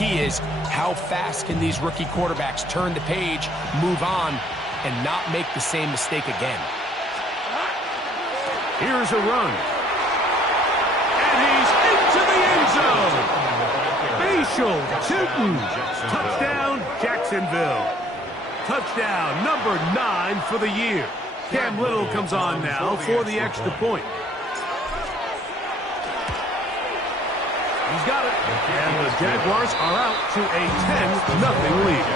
key is how fast can these rookie quarterbacks turn the page, move on, and not make the same mistake again. Here's a run. And he's into the end zone. Facial shooting. Touchdown, Jacksonville. Touchdown number 9 for the year. Cam Little comes on now for the extra point. He's got it. And the Jaguars are out to a 10-0 lead.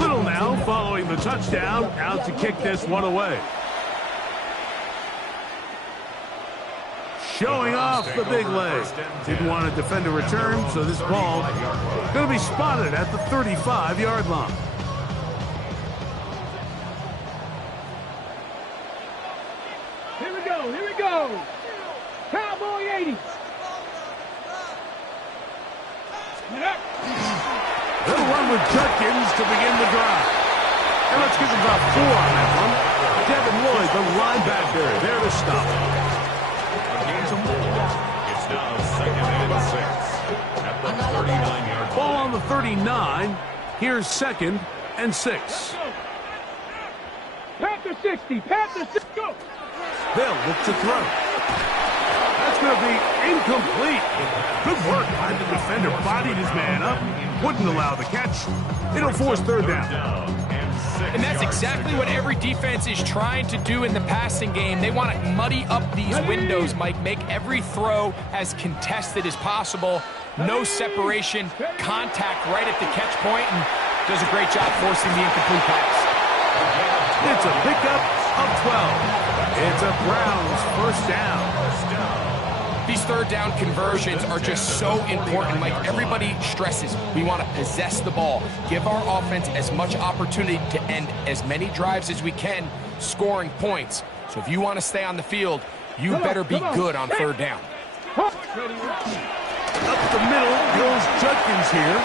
Little now following the touchdown, out to kick this one away. Showing off the big leg. Didn't want to defend a return, so this ball going to be spotted at the 35-yard line. Here we go. Cowboy 80s. They'll run with Judkins to begin the drive. And let's give him about 4 on that one. Devin Lloyd, the linebacker, there to stop. It's now 2nd and 6 at the 39-yard line. Ball on the 39. Here's 2nd and 6. Panther 60. Panther 60. Go. They'll look to throw. That's going to be incomplete. Good work by the defender. Bodied his man up. Wouldn't allow the catch. It'll force 3rd down. And that's exactly what every defense is trying to do in the passing game. They want to muddy up these windows, Mike. Make every throw as contested as possible. No separation. Contact right at the catch point, and does a great job forcing the incomplete pass. It's a pickup of 12. It's a Browns 1st down. These 3rd down conversions are just so important, Mike. Everybody stresses we want to possess the ball, give our offense as much opportunity to end as many drives as we can, scoring points. So if you want to stay on the field, you better be good on 3rd down. Up the middle goes Judkins here.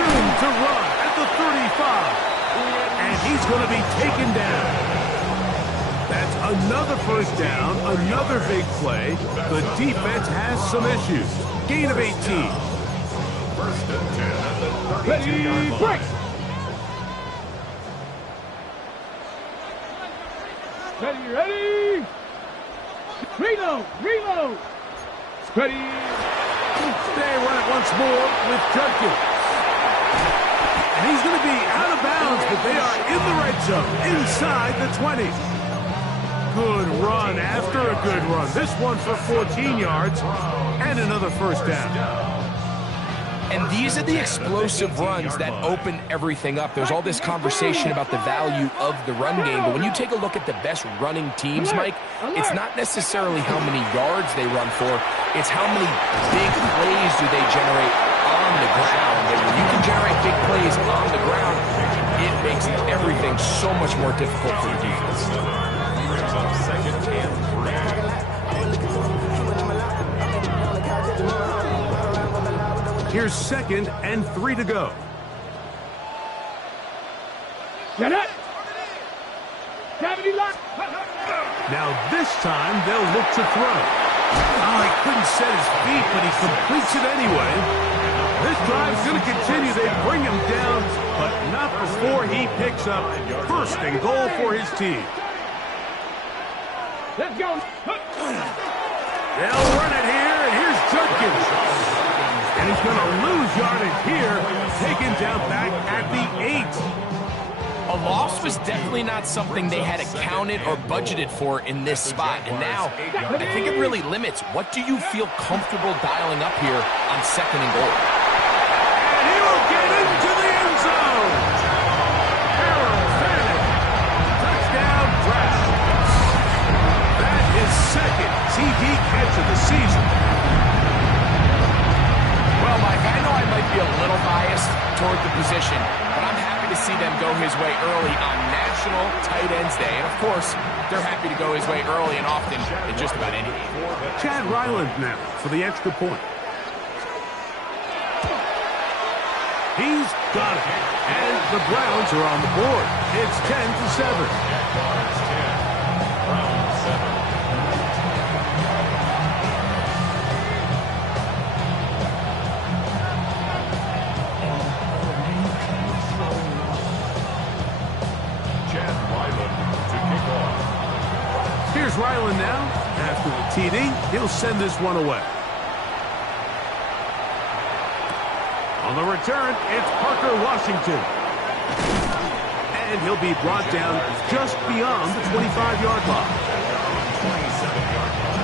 Room to run at the 35. And he's going to be taken down. That's another 1st down, another big play. The defense has some issues. Gain of 18. 1st and 10 at the 32-yard line. Break. Ready. Reload. Ready. They run it once more with Judkins. And he's going to be out of bounds, but they are in the red zone, inside the 20. Good run after a good run. This one for 14 yards and another 1st down. And these are the explosive runs that open everything up. There's all this conversation about the value of the run game, but when you take a look at the best running teams, Mike, it's not necessarily how many yards they run for, it's how many big plays do they generate on the ground. And when you can generate big plays on the ground, it makes everything so much more difficult for the defense. 2nd and 3. Here's 2nd and 3 to go. Get it. Now this time they'll look to throw. Oh, he couldn't set his feet, but he completes it anyway. This drive's going to continue. They bring him down, but not before he picks up 1st and goal for his team. Let's go. They'll run it here, and here's Judkins. And he's going to lose yardage here, taken down back at the 8. A loss was definitely not something they had accounted or budgeted for in this spot. And now, I think it really limits. What do you feel comfortable dialing up here on 2nd and goal? And he will get into the end zone. Harold Fanning. Touchdown, Browns. That is 2nd TD catch of the season. Well, Mike, I know I might be a little biased toward the position, but I'm happy to see them go his way early on National Tight Ends Day. And, of course, they're happy to go his way early and often in just about any game. Chad Ryland now for the extra point. He's got it. And the Browns are on the board. It's 10-7. Jaguars 10, Browns 7. Chad Ryland to kick off. Here's Ryland now. After the TD, he'll send this one away. On the return, it's Parker Washington. And he'll be brought down just beyond the 25-yard line. 27-yard line.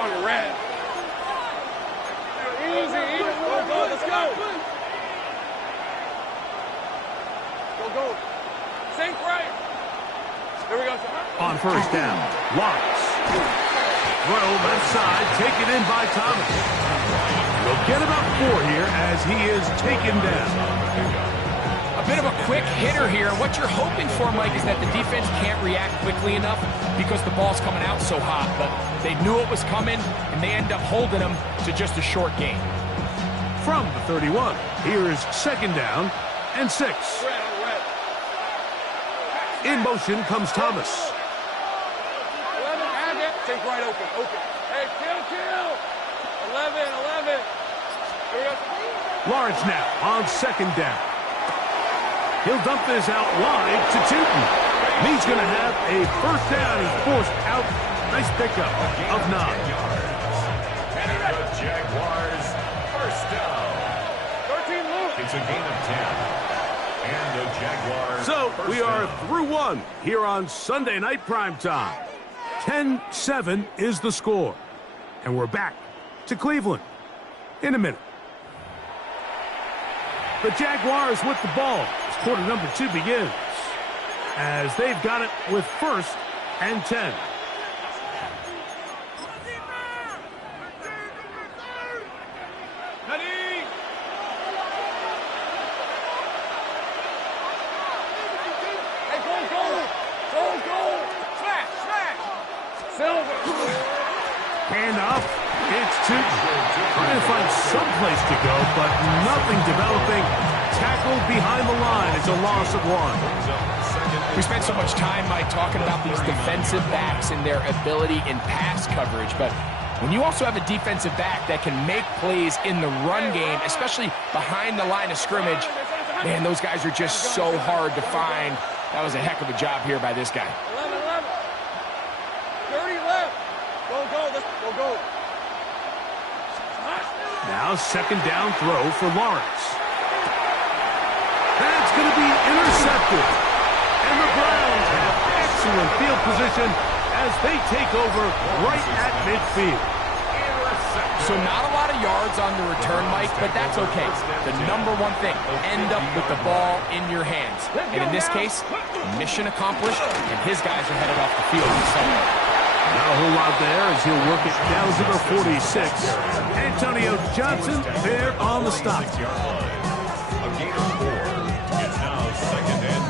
On the red. Easy. Go. Let's go. Go. Sink right. Here we go, sir. On first down, Lawrence. Throw left side, taken in by Thomas. We'll get about 4 here as he is taken down. A bit of a quick hitter here. What you're hoping for, Mike, is that the defense can't react quickly enough because the ball's coming out so hot. But they knew it was coming, and they end up holding them to just a short gain. From the 31, here's second down and 6. Red. In motion comes Thomas. 11, and it. Sink right open. Hey, kill. 11. Here we go. Lawrence now on second down. He'll dump this out wide to Tootin. He's going to have a first down. He's forced out. Nice pickup of 9. The Jaguars first down. 13 loose. It's a gain of 10. And the Jaguars. So first we are down. through one here on Sunday Night Primetime. 10-7 is the score. And we're back to Cleveland in a minute. The Jaguars with the ball as quarter number 2 begins. As they've got it with first and 10. Ready. Hey, go. Smash. Silver. Hand off. It's Tootin. Trying to find some place to go, but nothing developing. Tackled behind the line. It's a loss of 1. We spent so much time, Mike, talking about these defensive backs and their ability in pass coverage, but when you also have a defensive back that can make plays in the run game, especially behind the line of scrimmage, man, those guys are just so hard to find. That was a heck of a job here by this guy. 11. 30 left. Go. Now second down throw for Lawrence. That's going to be intercepted. And the Browns have excellent field position as they take over right at midfield. So not a lot of yards on the return, Mike, but that's okay. The number one thing, end up with the ball in your hands. And in this case, mission accomplished, and his guys are headed off the field in the center. Not a whole lot there as he'll work it down to the 46. Antonio Johnson there on the stop. A gain of 4. It's now second and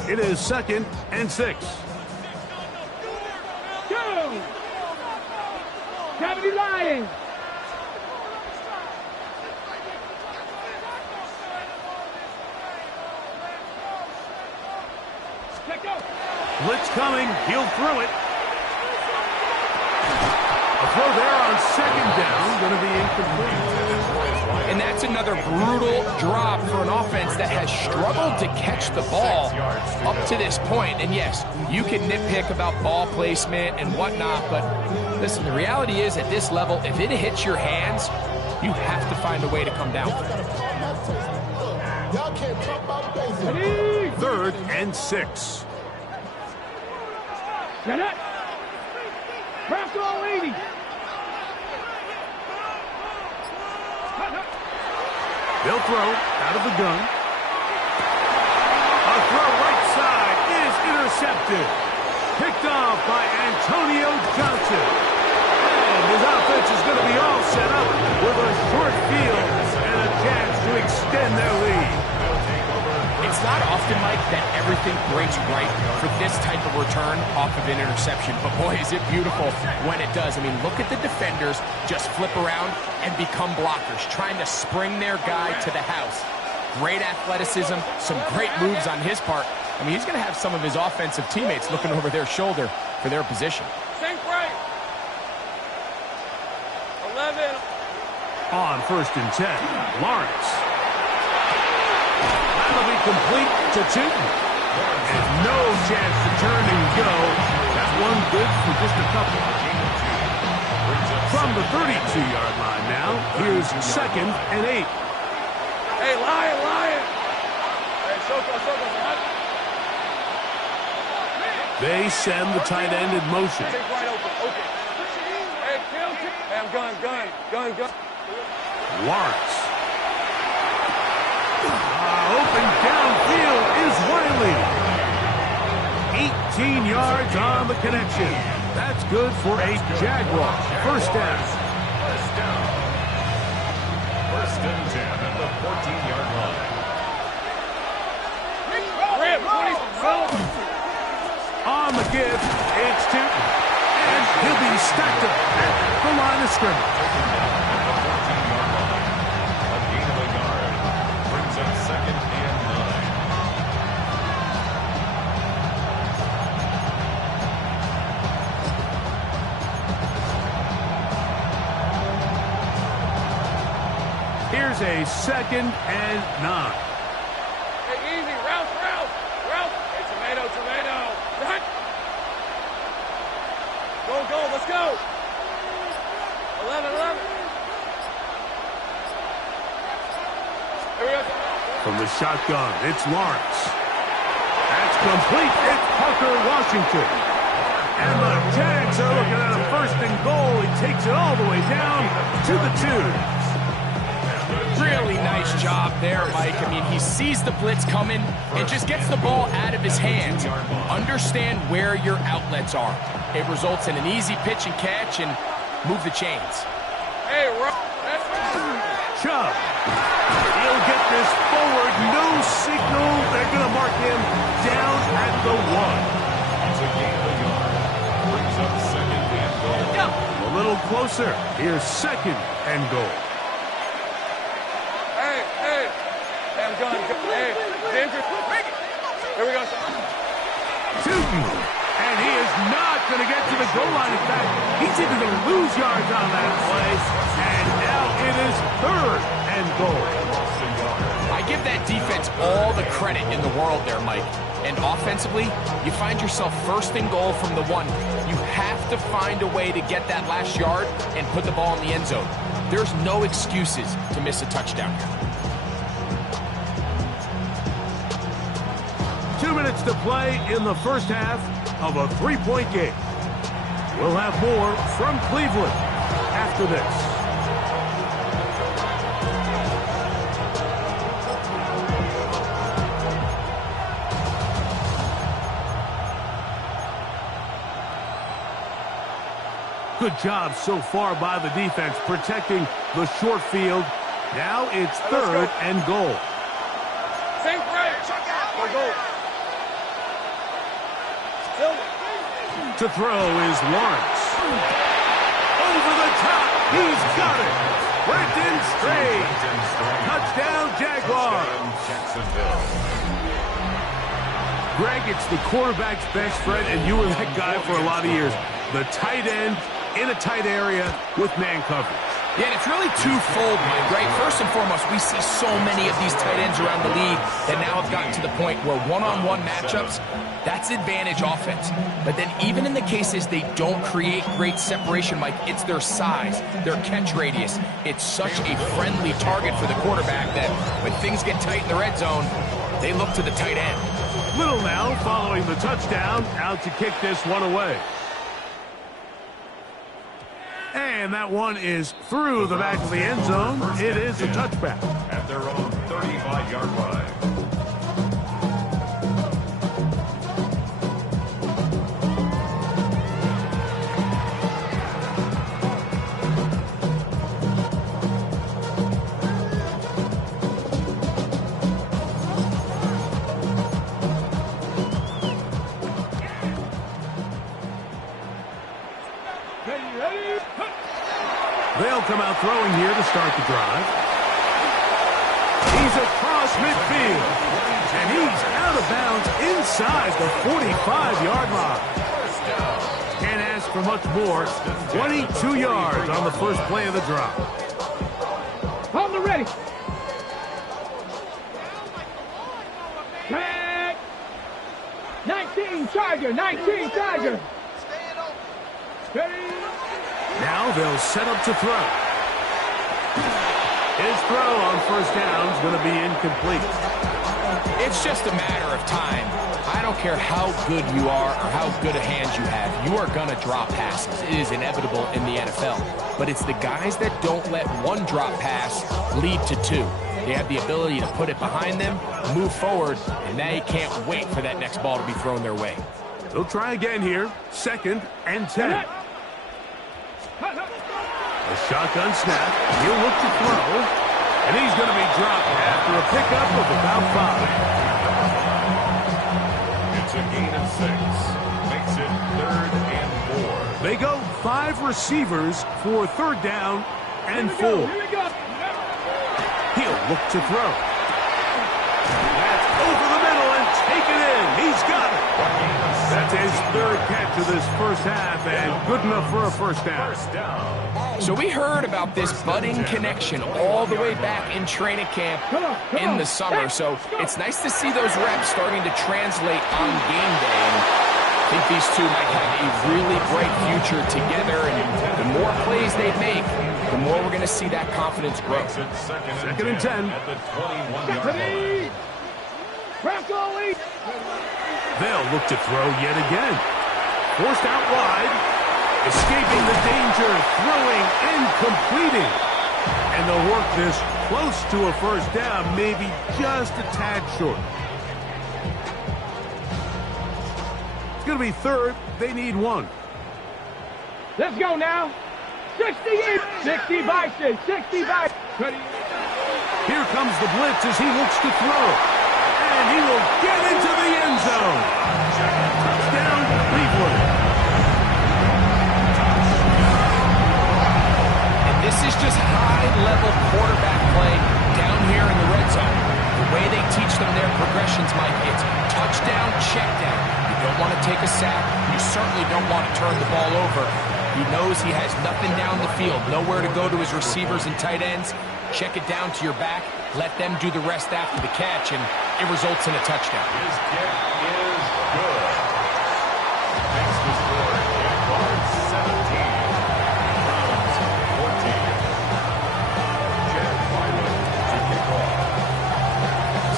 6. It is second and 6. Go. Cavity Lions. Blitz coming. He'll throw it. A throw there on second down. Going to be incomplete. And that's another brutal drop for an offense that has struggled to catch the ball up to this point. And yes, you can nitpick about ball placement and whatnot, but listen, the reality is at this level, if it hits your hands, you have to find a way to come down. Third and 6. Get it. Press all 80. He'll throw out of the gun. A throw right side is intercepted. Picked off by Antonio Johnson. And his offense is going to be all set up with a short field and a chance to extend their lead. It's not often, Mike, that everything breaks right for this type of return off of an interception. But boy, is it beautiful when it does. I mean, look at the defenders just flip around and become blockers, trying to spring their guy to the house. Great athleticism, some great moves on his part. I mean, he's going to have some of his offensive teammates looking over their shoulder for their position. Sink right. 11. On 1st and 10, Lawrence. That'll be complete to Tootin. And no chance to turn and go. That one good for just a couple. From the 32-yard line now, here's 2nd and 8. Hey, Lion. Hey, Soko. They send the tight end in motion. Take right open. Hey, kill. Hey, I'm gun. Lawrence. Open downfield is Wiley. 18 yards on the connection. That's good for a Jaguar. First down. First and 10 at the 14-yard line. On the give, it's Tootin. And he'll be stacked up at the line of scrimmage. A gain of a yard brings up 2nd and 9. Here's a 2nd and 9. Hey, easy. Ralph. Hey, tomato. Right. Go. Let's go. 11. Here we go. From the shotgun, it's Lawrence. That's complete. It's Parker Washington. And the Jags are looking at a 1st and goal. He takes it all the way down to the 2. Really nice job there, Mike. I mean, he sees the blitz coming and just gets the ball out of his hands. Understand where your outlets are. It results in an easy pitch and catch and move the chains. Hey, Chubb. He'll get this forward. No signal. They're going to mark him down at the 1. It's a gain of a yard. Brings up 2nd and goal. A little closer. Here's 2nd and goal. Hey, I'm gun. Hey, danger. Here we go. Tootin. And he is not going to get to the goal line. In fact, he's even going to lose yards on that play. And now it is 3rd and goal. I give that defense all the credit in the world there, Mike. And offensively, you find yourself 1st and goal from the 1. You have to find a way to get that last yard and put the ball in the end zone. There's no excuses to miss a touchdown here. 2 minutes to play in the first half of a 3-point game. We'll have more from Cleveland after this. Good job so far by the defense protecting the short field. Now it's 3rd and goal. Sink right. Go. To throw is Lawrence. Over the top. He's got it. Brenton Strange. Touchdown, Jaguar. Greg, it's the quarterback's best friend, and you were that guy for a lot of years. The tight end in a tight area with man coverage. Yeah, and it's really twofold, Mike, right? First and foremost, we see so many of these tight ends around the league that now have gotten to the point where one-on-one matchups, that's advantage offense. But then even in the cases they don't create great separation, Mike, it's their size, their catch radius. It's such a friendly target for the quarterback that when things get tight in the red zone, they look to the tight end. Little now following the touchdown, out to kick this one away. And that one is through the back of the end zone. It is a touchback. their own 35-yard line. They'll come out throwing here to start the drive. He's across midfield. And he's out of bounds inside the 45-yard line. Can't ask for much more. 22 yards on the first play of the drive. Hold it ready. Tag. 19 Charger. 19 Charger. Ready. Now they'll set up to throw. His throw on first down is going to be incomplete. It's just a matter of time. I don't care how good you are or how good a hand you have. You are going to drop passes. It is inevitable in the NFL. But it's the guys that don't let one drop pass lead to two. They have the ability to put it behind them, move forward, and they can't wait for that next ball to be thrown their way. They'll try again here. 2nd and 10. A shotgun snap. He'll look to throw. And he's going to be dropped after a pickup of about 5. It's a gain of 6. Makes it 3rd and 4. They go 5 receivers for 3rd down and 4. He'll look to throw. That's over the middle and taken in. He's got it. That's his 3rd catch of this first half and good enough for a first down. So we heard about this budding connection all the way back in training camp in the summer. So it's nice to see those reps starting to translate on game day. And I think these two might have a really bright future together. And the more plays they make, the more we're going to see that confidence grow. 2nd and 10. At the 21-yard line. They'll look to throw yet again. Forced out wide. Escaping the danger, throwing and completing. And they'll work this close to a first down, maybe just a tad short. It's going to be 3rd. They need 1. Let's go now. 68. 60 Bison. 60 Bison. Here comes the blitz as he looks to throw. And he will get into the end zone. Touchdown, Cleveland. This is just high-level quarterback play down here in the red zone. The way they teach them their progressions, Mike, it's touchdown, check down. You don't want to take a sack. You certainly don't want to turn the ball over. He knows he has nothing down the field, nowhere to go to his receivers and tight ends. Check it down to your back. Let them do the rest after the catch, and it results in a touchdown. His kick is good. Makes the score Jaguars 17.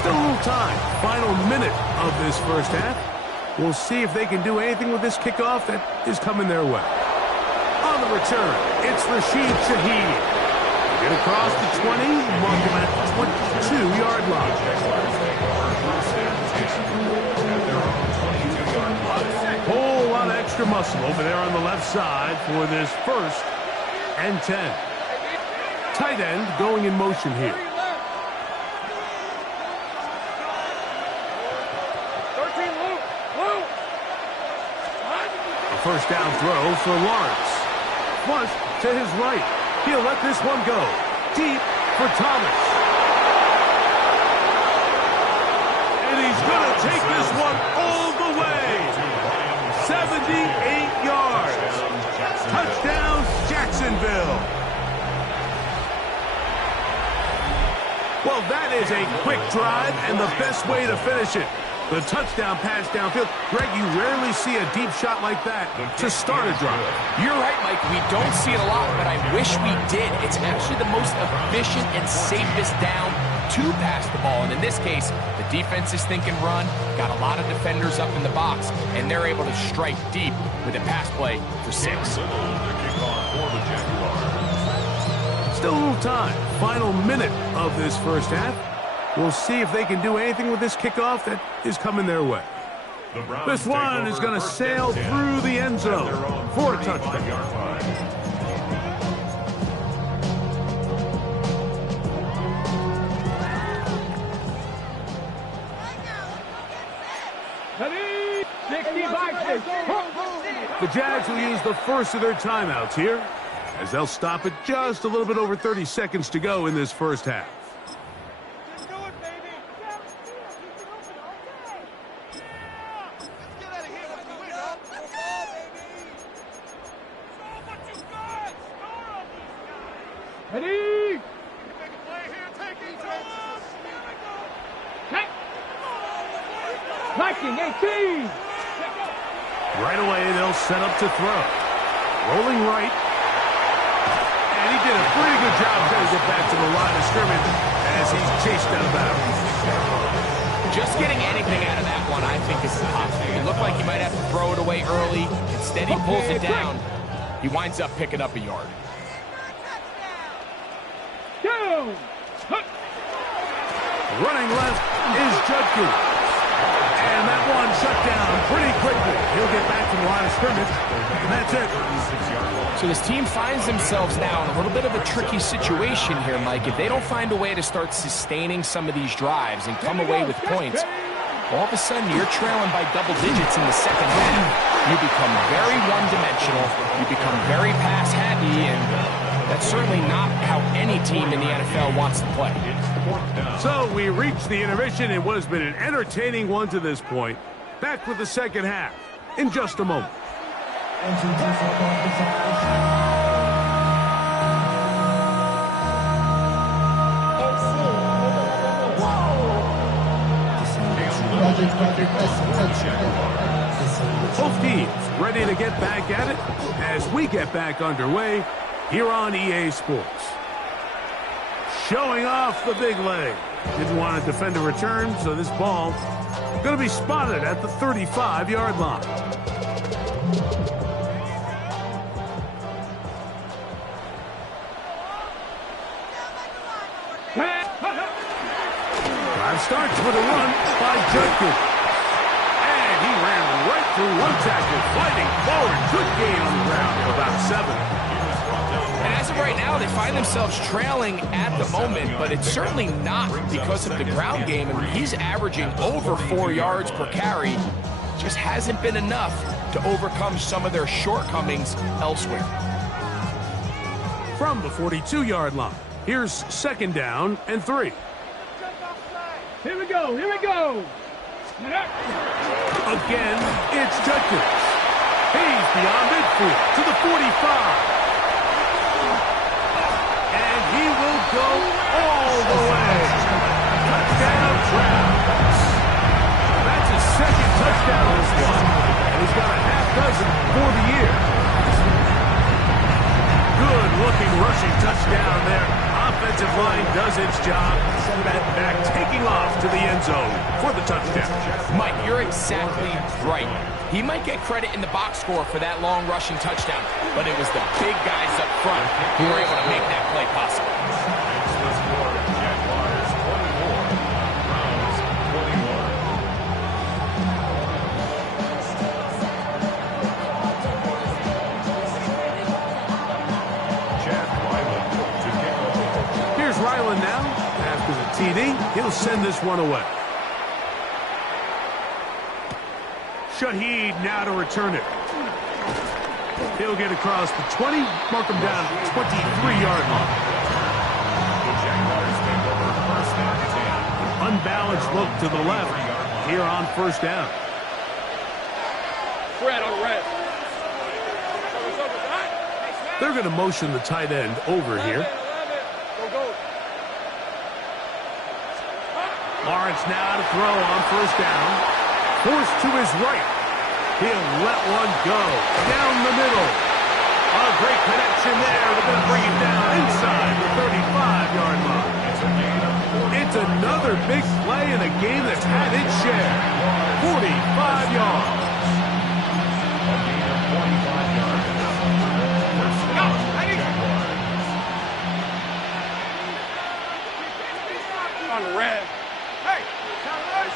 Still a little time. Final minute of this first half. We'll see if they can do anything with this kickoff that is coming their way. On the return, it's Rashid Shaheed. Get across the 20, mark him at the 22-yard line. Whole lot of extra muscle over there on the left side for this 1st and 10. Tight end going in motion here. First down throw for Lawrence. Flush to his right. He'll let this one go. Deep for Thomas. And he's going to take this one all the way. 78 yards. Touchdown, Jacksonville. Well, that is a quick drive and the best way to finish it. The touchdown pass downfield. Greg, you rarely see a deep shot like that to start a drive. You're right, Mike. We don't see it a lot, but I wish we did. It's actually the most efficient and safest down to pass the ball. And in this case, the defense is thinking run, got a lot of defenders up in the box, and they're able to strike deep with a pass play for 6. Still a little time. Final minute of this first half. We'll see if they can do anything with this kickoff that is coming their way. This one is going to sail through the end zone for a touchdown. The Jags will use the first of their timeouts here, as they'll stop it just a little bit over 30 seconds to go in this first half. Right away, they'll set up to throw. Rolling right. And he did a pretty good job trying to get back to the line of scrimmage as he's chased out of bounds. Just getting anything out of that one, I think, is impossible. It looked like he might have to throw it away early. Instead, he pulls it down. He winds up picking up a yard. Running left is Judkins. And that one shut down pretty quickly. He'll get back to the line of scrimmage, and that's it. So this team finds themselves now in a little bit of a tricky situation here, Mike. If they don't find a way to start sustaining some of these drives and come away with points, all of a sudden you're trailing by double digits in the second half. You become very one-dimensional. You become very pass-happy, and that's certainly not how any team in the NFL wants to play. So we reach the intermission in what has been an entertaining one to this point. Back with the second half in just a moment. Both teams ready to get back at it as we get back underway here on EA Sports. Showing off the big leg. Didn't want to defend a return, so this ball going to be spotted at the 35-yard line. Drive starts with a run by Judkins. And he ran right through one tackle, fighting forward. Good gain on the ground of about 7. And as of right now, they find themselves trailing at the moment, but it's certainly not because of the ground game. I mean, he's averaging over 4 yards per carry. Just hasn't been enough to overcome some of their shortcomings elsewhere. From the 42-yard line, here's second down and 3. Here we go, here we go. Again, it's Judkins. He's beyond midfield to the 45. He will go all the way. Touchdown, Browns. That's his second touchdown this one. And he's got a half dozen for the year. Good-looking rushing touchdown there. Offensive line does its job. That back taking off to the end zone for the touchdown. Mike, you're exactly right. He might get credit in the box score for that long rushing touchdown, but it was the big guys up front who were able to make that play possible. Here's Ryland now. After the TD, he'll send this one away. Shaheed now to return it. He'll get across the 20, mark him down to the 23-yard line. An unbalanced look to the left here on first down. Fred on red. They're going to motion the tight end over here. Lawrence now to throw on first down. Forced to his right. He'll let one go. Down the middle. A great connection there. They're going to bring him down inside the 35-yard line. It's another big play in a game that's had its share. 45 yards.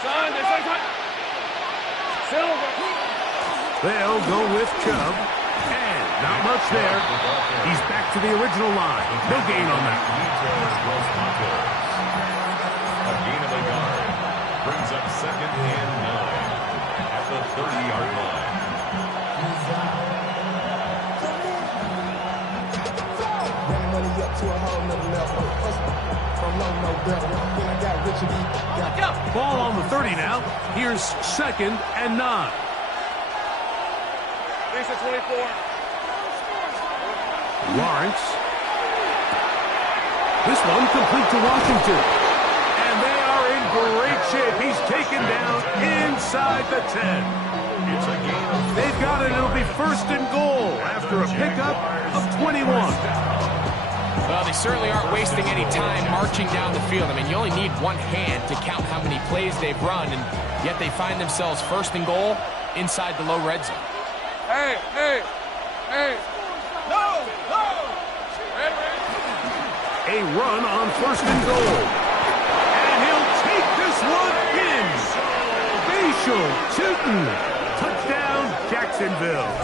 son. Silver. They'll go with Chubb. And not much there. He's back to the original line. No gain on that. A gain of a yard brings up 2nd and 9 at the 30-yard line. Ball on the 30 now. Here's 2nd and 9. Lisa 24. Lawrence. This one complete to Washington. And they are in great shape. He's taken down inside the 10. It's a gain of... They've got it. It'll be 1st and goal after a pickup of 21. Well, they certainly aren't wasting any time marching down the field. I mean, you only need one hand to count how many plays they've run, and yet they find themselves 1st and goal inside the low red zone. Hey. No. A run on 1st and goal. And he'll take this one in. Facial Tootin. Touchdown, Jacksonville.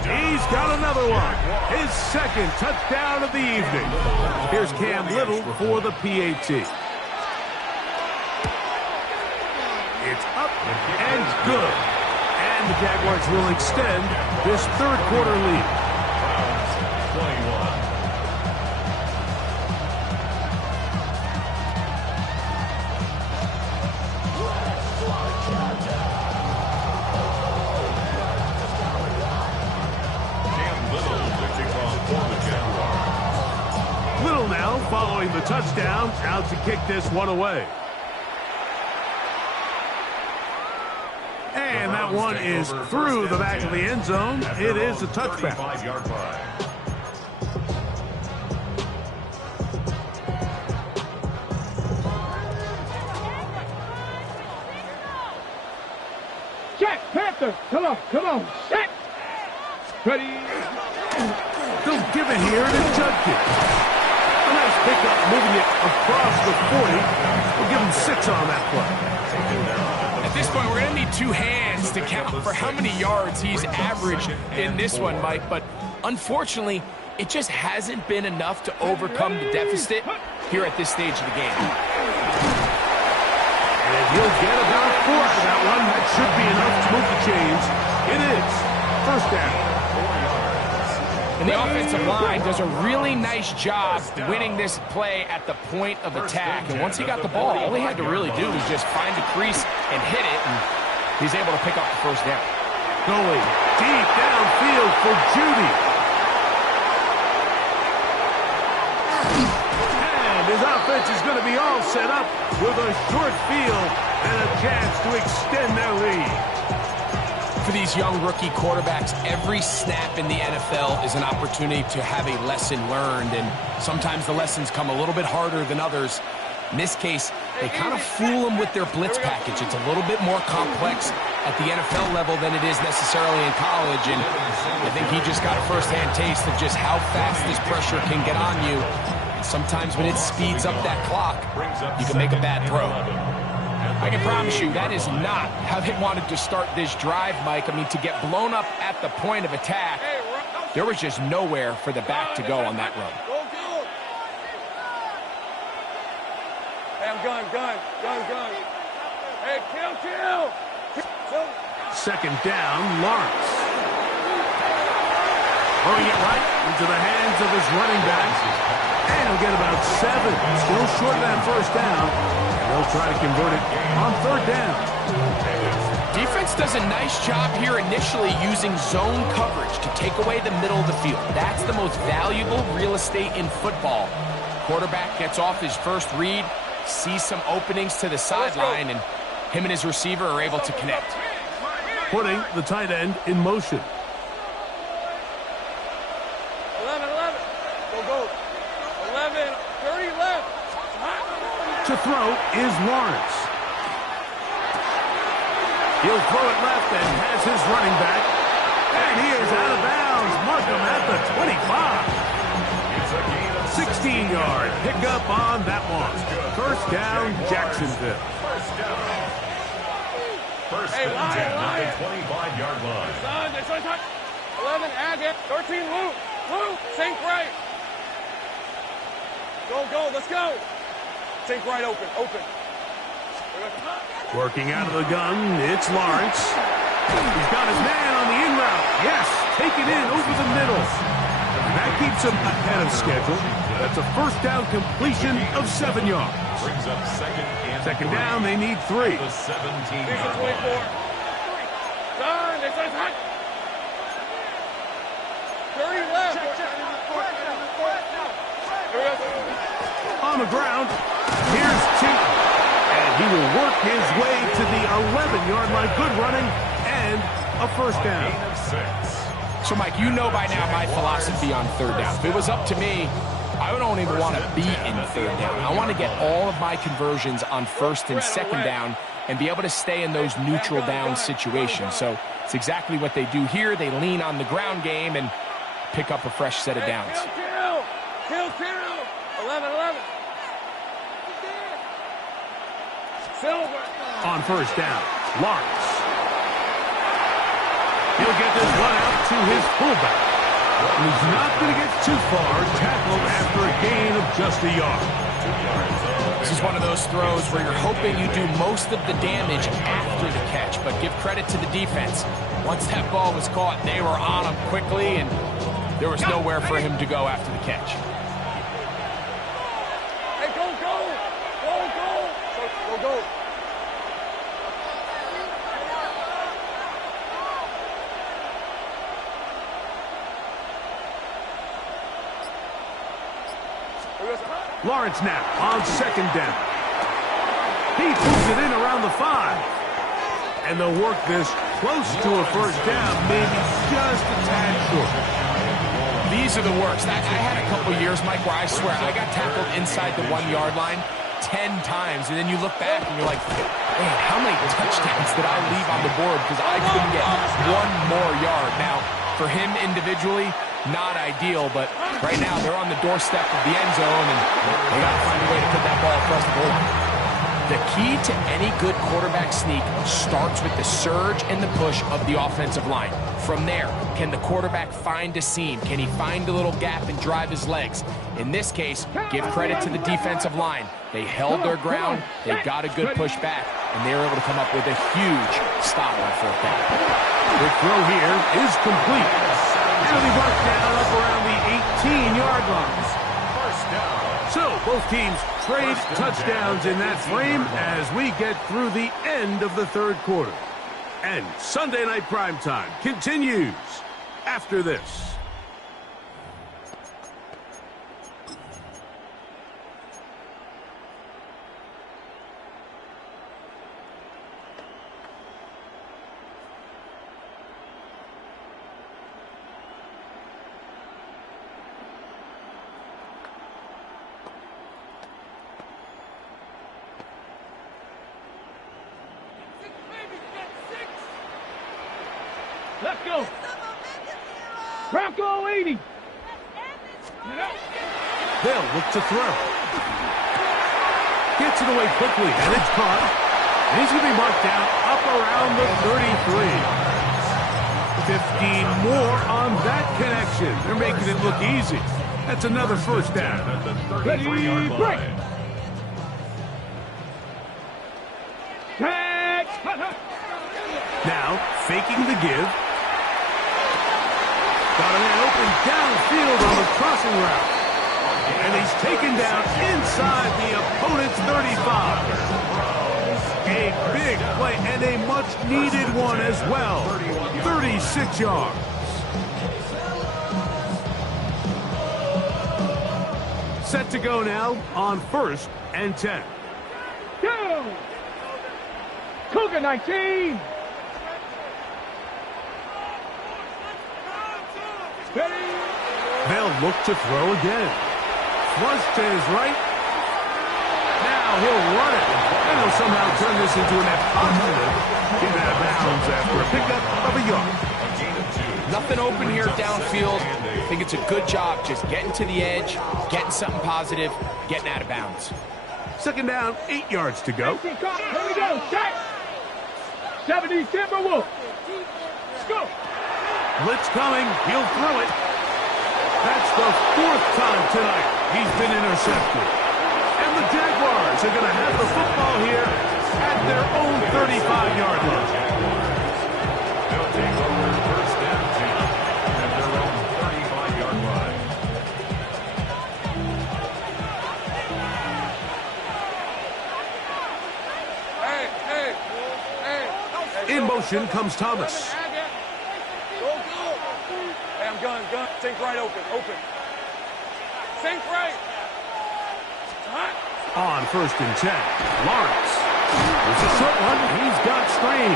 He's got another one. His 2nd touchdown of the evening. Here's Cam Little for the PAT. It's up and good. And the Jaguars will extend this 3rd quarter lead. 21. Little now following the touchdown, out to kick this one away. And that one is through the back of the end zone. It is a touchback. 35-yard line. Jack Panther. Come on. Set. Ready. They'll give it here to Judkins. A nice pickup moving it across the 40. We'll give him 6 on that play. At this point, we're going to need 2 hands to count for how many yards he's averaged in this one, Mike. But unfortunately, it just hasn't been enough to overcome the deficit here at this stage of the game. And he'll get about 4 out of that one. That should be enough to move the chains. It is 1st down. And the offensive line does a really nice job winning this play at the point of attack. And once he got the ball, all he had to really do was just find a crease and hit it, and he's able to pick up the 1st down. Going deep downfield for Judy. And his offense is going to be all set up with a short field and a chance to extend their lead. For these young rookie quarterbacks, every snap in the NFL is an opportunity to have a lesson learned, and sometimes the lessons come a little bit harder than others. In this case, they kind of fool them with their blitz package. It's a little bit more complex at the NFL level than it is necessarily in college, and I think he just got a first-hand taste of just how fast this pressure can get on you. And sometimes when it speeds up that clock, you can make a bad throw. I can promise you that is not how they wanted to start this drive, Mike. I mean, to get blown up at the point of attack, there was just nowhere for the back to go on that run. Hey, I'm gun. Hey, kill. 2nd down, Lawrence. Throwing it right into the hands of his running back. And he'll get about 7. Still short of that 1st down. They'll try to convert it on 3rd down. Defense does a nice job here initially using zone coverage to take away the middle of the field. That's the most valuable real estate in football. Quarterback gets off his 1st read, sees some openings to the sideline, and him and his receiver are able to connect. Putting the tight end in motion. 11. Go. 11. 30 left. To throw is Lawrence. He'll throw it left and has his running back. And he is out of bounds. Markham at the 25. 16-yard pickup on that one. 1st down, Jacksonville. First Hey, and Lion, 10 at Lion. the 25-yard line. Son, they're trying to touch. 11, Agate. 13, Luke. Luke, sink right. Go, go, let's go. Sink right, open, open. Working out of the gun, it's Lawrence. He's got his man on the in route. Yes, take it in over the middle. And that keeps him ahead of schedule. That's a first down completion of 7 yards. Brings up second down, they need 3. The 17-yard Defense 24. line. Son, they're trying to touch. 30 left. Here we go. On the ground, here's Cheaton. And he will work his way to the 11-yard line. Good running and a first down. Gain of 6. So, Mike, you know by now my philosophy on third down. If it was up to me, I don't even want to be in third down. I want to get all of my conversions on first and second down and be able to stay in those neutral down situations. So it's exactly what they do here. They lean on the ground game and pick up a fresh set of downs. Kill. 11. Silver. On first down, Lawrence. He'll get this one out to his fullback. He's not going to get too far, tackled after a gain of just a yard. This is one of those throws where you're hoping you do most of the damage after the catch, but give credit to the defense. Once that ball was caught, they were on him quickly, and there was nowhere for him to go after the catch. Hey, go. Go. Lawrence now on second down. He pulls it in around the 5. And they'll work this close to a first down, maybe just a tad short. These are the worst. I had a couple years, Mike, where I swear I got tackled inside the 1-yard line 10 times, and then you look back and you're like, man, how many touchdowns did I leave on the board because I couldn't get one more yard? Now, for him individually, not ideal, but right now they're on the doorstep of the end zone, and they got to find a way to put that ball across the goal line. The key to any good quarterback sneak starts with the surge and the push of the offensive line. From there, can the quarterback find a seam? Can he find a little gap and drive his legs? In this case, give credit to the defensive line. They held their ground, they got a good push back, and they were able to come up with a huge stop on fourth down. The throw here is complete. It'll be brought down up around the 18-yard line. First down. So both teams trade touchdowns in that frame as we get through the end of the third quarter. And Sunday Night Primetime continues after this. Let's go. Bronco 80. They'll look to throw. Gets it away quickly, and it's caught. And he's going to be marked down up around the 33. 15 more on that connection. They're making it look easy. That's another first down. At the 33-yard line. Now, faking the give. Got a man open downfield on the crossing route. And he's taken down inside the opponent's 35. A big play and a much-needed one as well. 36 yards. Set to go now on 1st and 10. Go. Cougar 19. They'll look to throw again. Flush to his right. Now he'll run it. And he'll somehow turn this into a net positive. Get out of bounds after a pickup of a yard. Nothing open here downfield. I think it's a good job just getting to the edge, getting something positive, getting out of bounds. Second down, 8 yards to go. Here we go. Check. 70 Timberwolves. Let's go. Blitz coming. He'll throw it. That's the 4th time tonight he's been intercepted. And the Jaguars are going to have the football here at their own 35-yard line. They'll take over first down 10 at their own 35-yard line. In motion comes Thomas. Hey, I'm gun. Sink right open. Sink right. On 1st and 10, Lawrence. There's a short one. He's got strain.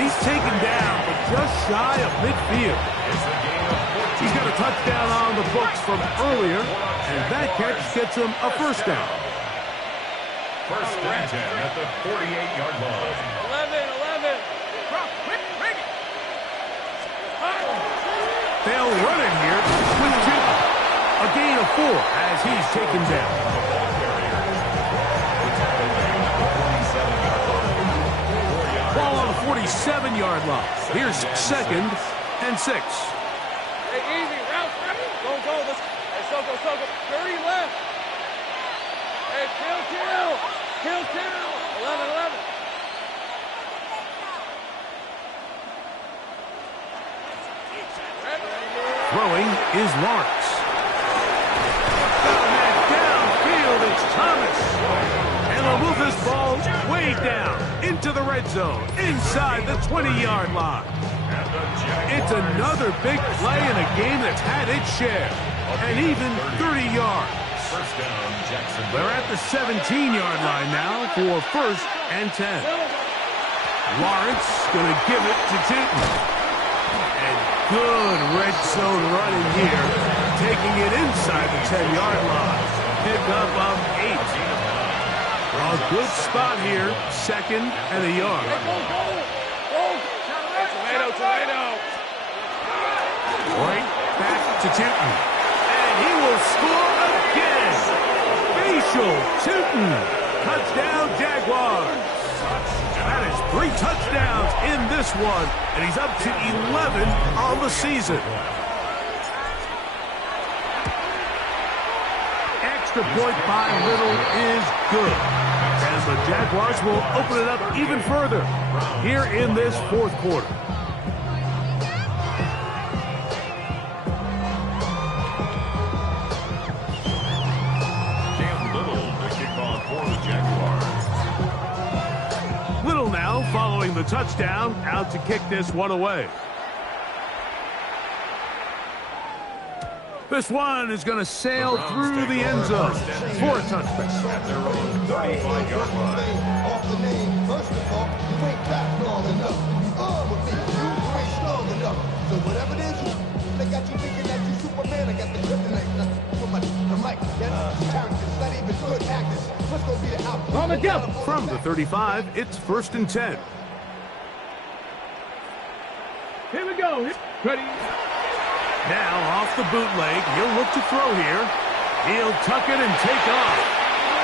He's taken down, but just shy of midfield. He's got a touchdown on the books from earlier, and that catch gets him a first down. First and 10 at the 48-yard line. 11. They'll run it here with 2. A gain of 4 as he's taken down. Ball on the 47-yard line. Here's 2nd and 6. Hey, easy. Route. Go. Hey, Soko. 30 left. Hey, kill. 11. Throwing is Lawrence. And downfield, it's Thomas. And they'll move this ball way down into the red zone, inside the 20-yard line. It's another big play in a game that's had its share, and even 30 yards. First down, Jackson. They're at the 17-yard line now for 1st and 10. Lawrence going to give it to Tootin. Good red zone running here, taking it inside the 10-yard line. Pick up of 8. A good spot here, 2nd and a yard. Tomato. Right back to Tootin. And he will score again. Facial Tootin. Touchdown, Jaguars. That is 3 touchdowns in this one, and he's up to 11 on the season. Extra point by Little is good, as the Jaguars will open it up even further here in this 4th quarter. Little now following the touchdown, out to kick this one away. This one is going to sail through the end zone for a touchback. At their own 35-yard line. Off the name, first of all, you ain't back long enough. You arm with me, you ain't strong enough. So whatever it is, they got you thinking that you Superman. I got the kryptonite. So much the mic, that's characters, not even good actors. What's going to be the outcome? On the jump from the 35, it's 1st and 10. Here we go. Ready. Now off the bootleg, he'll look to throw here. He'll tuck it and take off.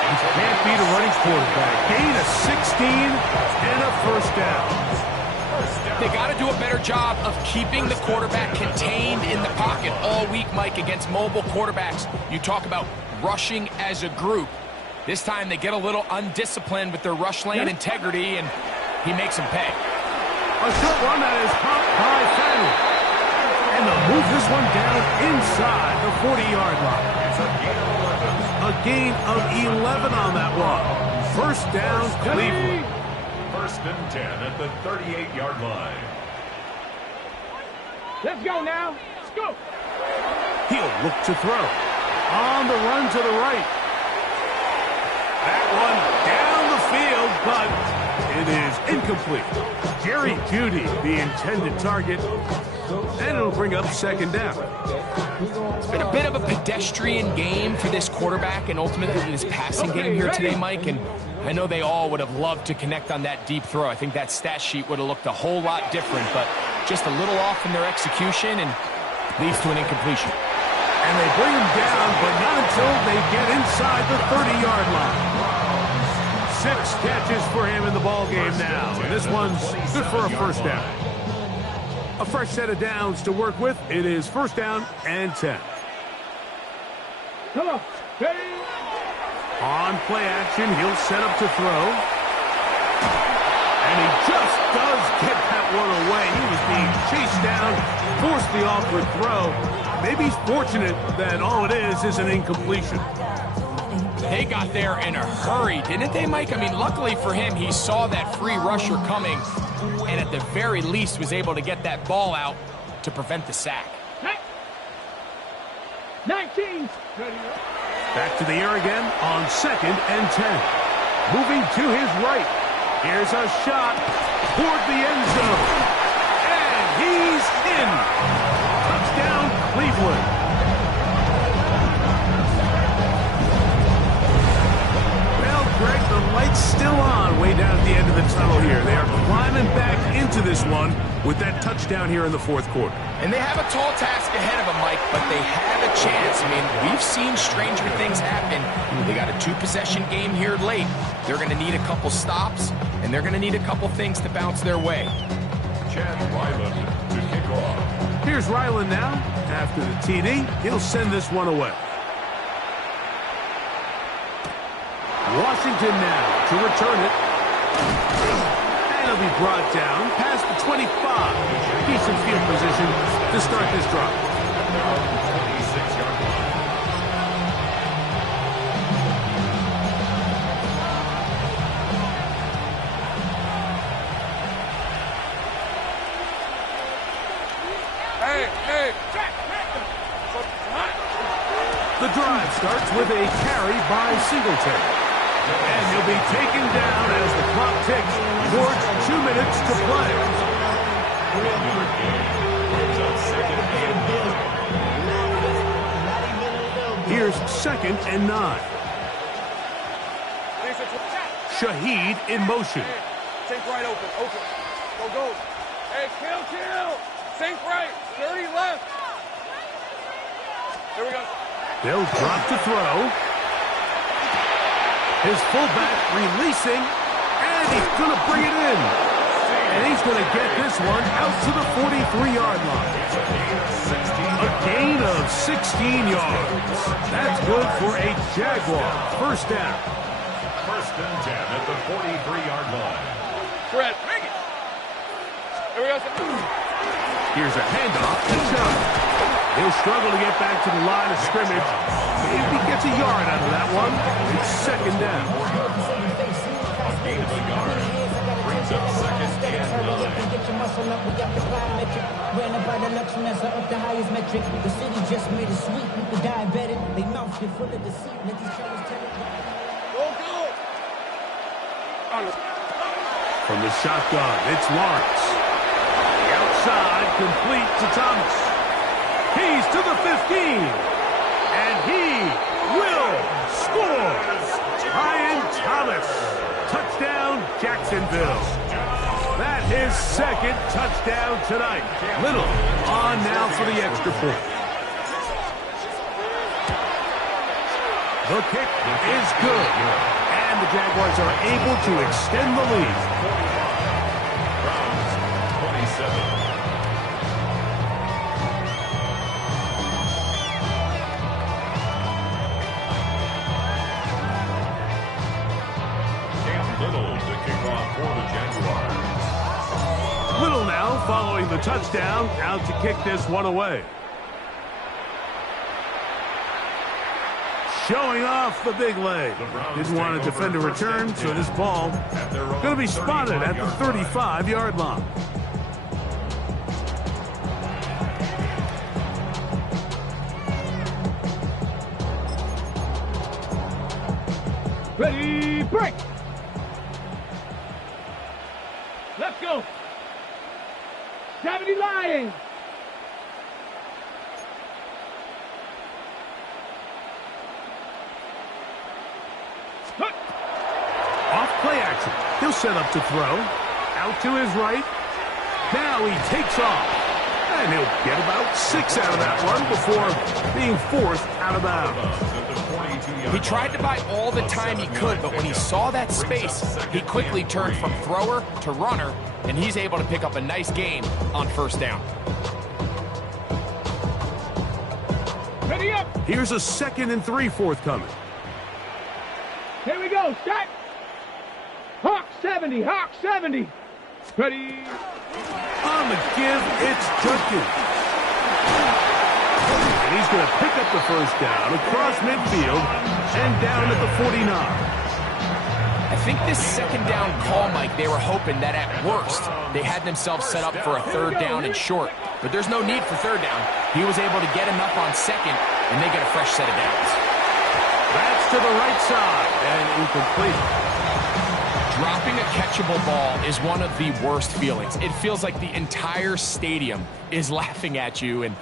He can't beat a running quarterback. Gain of 16 and a first down. They got to do a better job of keeping the quarterback contained in the pocket all week, Mike, against mobile quarterbacks. You talk about rushing as a group. This time they get a little undisciplined with their rush lane integrity, and he makes them pay. A short one that is popped by Fanning. And they'll move this one down inside the 40-yard line. It's a gain of 11. A gain of 11 on that one. First down, Cleveland. First and 10 at the 38-yard line. Let's go now. Let's go. He'll look to throw. On the run to the right. That one down the field, but it is incomplete. Jerry Jeudy, the intended target, and it'll bring up 2nd down. It's been a bit of a pedestrian game for this quarterback and ultimately this passing game here today, Mike, and I know they all would have loved to connect on that deep throw. I think that stat sheet would have looked a whole lot different, but just a little off in their execution and leads to an incompletion. And they bring him down, but not until they get inside the 30-yard line. 6 catches for him in the ball game now. And this one's good for a first down. A fresh set of downs to work with. It is first down and 10. Come on. Ready? On play action, he'll set up to throw. And he just does get that one away. He was being chased down, forced the awkward throw. Maybe he's fortunate that all it is an incompletion. They got there in a hurry, didn't they, Mike? I mean, luckily for him, he saw that free rusher coming and at the very least was able to get that ball out to prevent the sack. 19. Ready? Back to the air again on 2nd and 10. Moving to his right. Here's a shot toward the end zone. And he's in. Touchdown, Cleveland. Well, Greg, the light's still on way down at the end of the tunnel here. They are climbing back into this one with that touchdown here in the 4th quarter. And they have a tall task ahead of them, Mike, but they have a chance. I mean, we've seen stranger things happen. They got a 2-possession game here late. They're going to need a couple stops, and they're going to need a couple things to bounce their way. Chad Ryland to kick off. Here's Ryland now. After the TD, he'll send this one away. Washington now to return it. And he'll be brought down past the 25. Decent field position to start this drive. 26-yard line. Hey. The drive starts with a carry by Singletary. And he'll be taken down as the clock ticks towards 2 minutes to play. Here's 2nd and 9. Shaheed in motion. Sink right open. Go. Hey, kill. Sink right. 30 left. Here we go. They'll drop to throw. His fullback releasing, and he's going to bring it in. And he's going to get this one out to the 43-yard line. A gain of 16 yards. That's good for a Jaguar. First down. 1st and 10 at the 43-yard line. Fred, bring it. Here we go. Here's a handoff to Chubb. He'll struggle to get back to the line of scrimmage. If he gets a yard out of that one, it's 2nd down. Gain of a yard. Brings up 2nd and 9. The city just made it sweet. People diabetic. They mouth it full of deceit. Let these fellas tell it. Go. From the shotgun, it's Lawrence. The outside, complete to Thomas. He's to the 15. And he will score. Brian Thomas. Touchdown, Jacksonville. That is 2nd touchdown tonight. Little on now for the extra point. The kick is good. And the Jaguars are able to extend the lead. Browns 27. Little to kick off for the Jaguars. Little now following the touchdown, out to kick this one away. Showing off the big leg. Didn't want to defend a return, so this ball going to be spotted at the 35-yard line. Ready, break. Let's go. 70 Lions. Off play action. He'll set up to throw. Out to his right. Now he takes off. And he'll get about 6 out of that run before being forced out of bounds. He tried to buy all the time he could, but when he saw that space, he quickly turned from thrower to runner, and he's able to pick up a nice gain on first down. Ready up. Here's a 2nd and 3 forthcoming. Here we go. Set. Hawk 70. Hawk 70. Ready. On the give, it's Judkins. And he's going to pick up the first down across midfield and down at the 49. I think this 2nd down call, Mike, they were hoping that at worst they had themselves set up for a 3rd down and short. But there's no need for 3rd down. He was able to get enough on 2nd, and they get a fresh set of downs. That's to the right side and incomplete. Dropping a catchable ball is one of the worst feelings. It feels like the entire stadium is laughing at you, and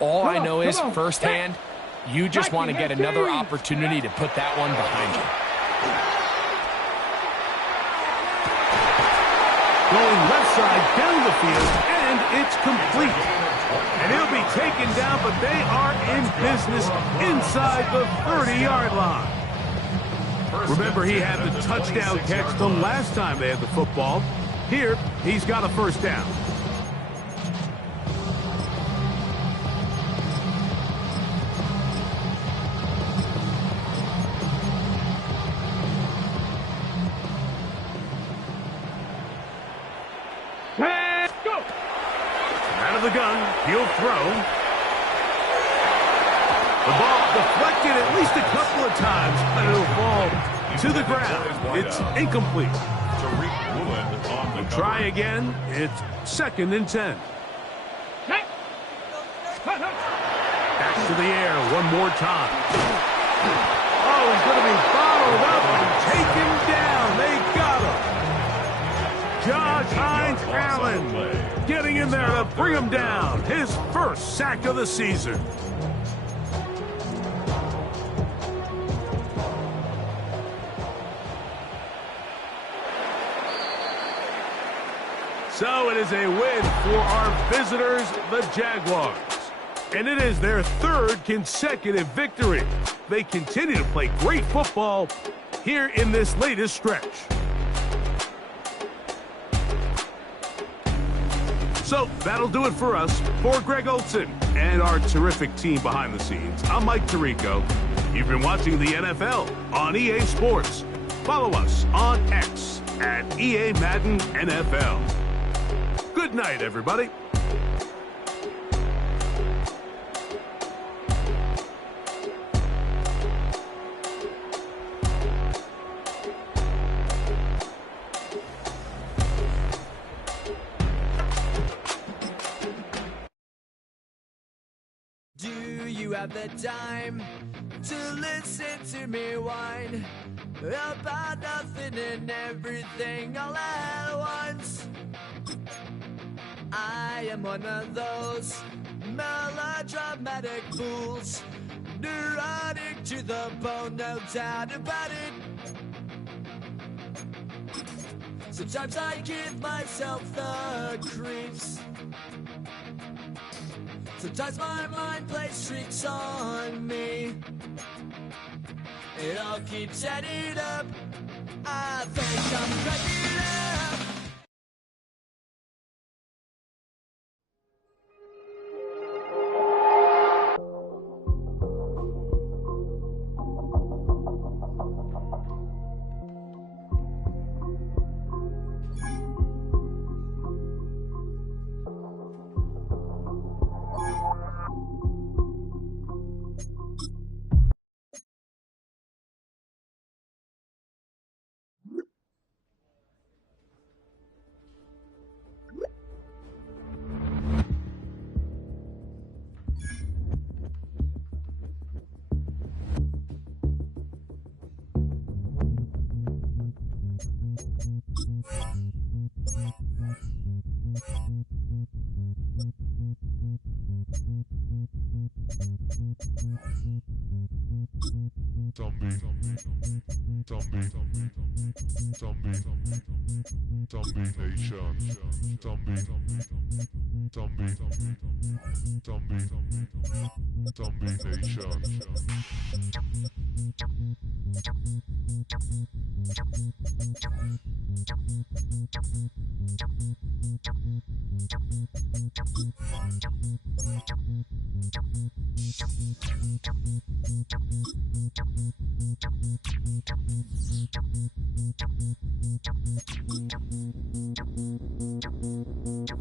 all I know is firsthand, you just want to get another opportunity to put that one behind you. Going left side down the field, and it's complete. And he'll be taken down, but they are in business inside the 30-yard line. Remember, he had the touchdown catch the last time they had the football. Here, he's got a first down. Let's go. Out of the gun, he'll throw. The ball deflected at least a couple of times, but it'll fall to the ground. It's incomplete. Try again. It's 2nd and 10. Set. Back to the air one more time. Oh, he's going to be bottled up and taken down. They got him. Josh Hines Allen getting in there to bring him down. His first sack of the season. So it is a win for our visitors, the Jaguars. And it is their 3rd consecutive victory. They continue to play great football here in this latest stretch. So that'll do it for us. For Greg Olson and our terrific team behind the scenes, I'm Mike Tirico. You've been watching the NFL on EA Sports. Follow us on X at EA Madden NFL. Good night, everybody. Do you have the time to listen to me whine about nothing and everything all at once? I am one of those melodramatic fools, neurotic to the bone, no doubt about it. Sometimes I give myself the creeps. Sometimes my mind plays tricks on me. It all keeps adding up. I think I'm cracking up. Zombie Nation. Zombie Nation.